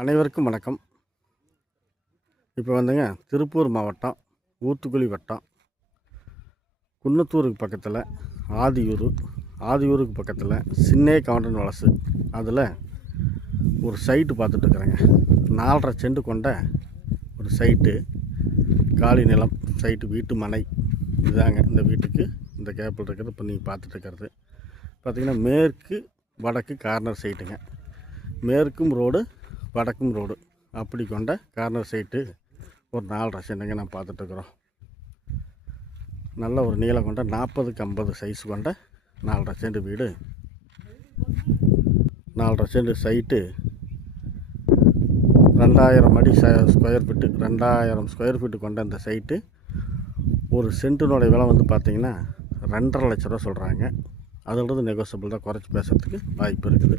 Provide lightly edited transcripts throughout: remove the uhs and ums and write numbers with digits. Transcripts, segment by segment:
அனைவருக்கும் வணக்கம். இப்போ வந்துங்க திருப்பூர் மாவட்டம் ஊத்துக்குளி வட்டம் குன்னத்தூருக்கு பக்கத்தில் ஆதியூருக்கு பக்கத்தில் சின்னே கவுண்டன் வலசு அதில் ஒரு சைட்டு பார்த்துட்ருக்குறேங்க. 4.5 சென்ட் கொண்ட ஒரு சைட்டு, காலி நிலம் சைட்டு, வீட்டு மனை இதாங்க. இந்த வீட்டுக்கு இந்த கேப்பில் இருக்கிறது இப்போ நீங்கள் பார்த்துட்ருக்கிறது பார்த்திங்கன்னா மேற்கு வடக்கு கார்னர் சைட்டுங்க. மேற்கும் ரோடு வடக்கும் ரோடு அப்படி கொண்ட கார்னர் சைட்டு ஒரு 4.5 சென்ட்டுங்க நான் பார்த்துட்ருக்குறோம். நல்ல ஒரு நீளம் கொண்ட 40க்கு 50 சைஸ் கொண்ட 4.5 சென்ட் வீடு, 4.5 சென்ட் சைட்டு, 2000 அடி ஸ்கொயர் ஃபீட்டு, 2000 ஸ்கொயர் ஃபீட்டு கொண்ட இந்த சைட்டு ஒரு சென்ட்டினுடைய விலை வந்து பார்த்திங்கன்னா 2.5 லட்ச ரூபா சொல்கிறாங்க. அதோடது நெகோசியபிள் தான், குறைச்சி பேசுகிறதுக்கு வாய்ப்பு இருக்குது.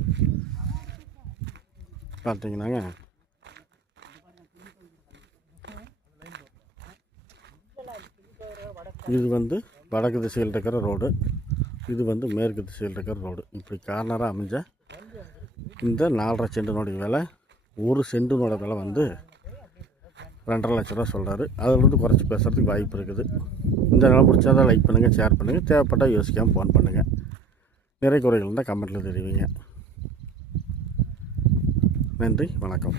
பார்த்தீங்கன்னாங்க இது வந்து வடக்கு திசையில் இருக்கிற ரோடு, இது வந்து மேற்கு திசையில் இருக்கிற ரோடு. இப்படி கார்னராக அமைஞ்ச இந்த 4.5 சென்ட்டினுடைய விலை, ஒரு சென்ட்டினோட விலை வந்து 2.5 லட்ச ரூபா சொல்கிறாரு. அதில் வந்து குறைச்சி பேசுகிறதுக்கு வாய்ப்பு இருக்குது. இந்த நிலம் பிடிச்சாதான் லைக் பண்ணுங்கள், ஷேர் பண்ணுங்கள், தேவைப்பட்டால் யோசிக்காமல் ஃபோன் பண்ணுங்கள். நிறை குறைகள் இருந்தால் கமெண்ட்டில் தெரிவிங்க. நன்றி, வணக்கம்.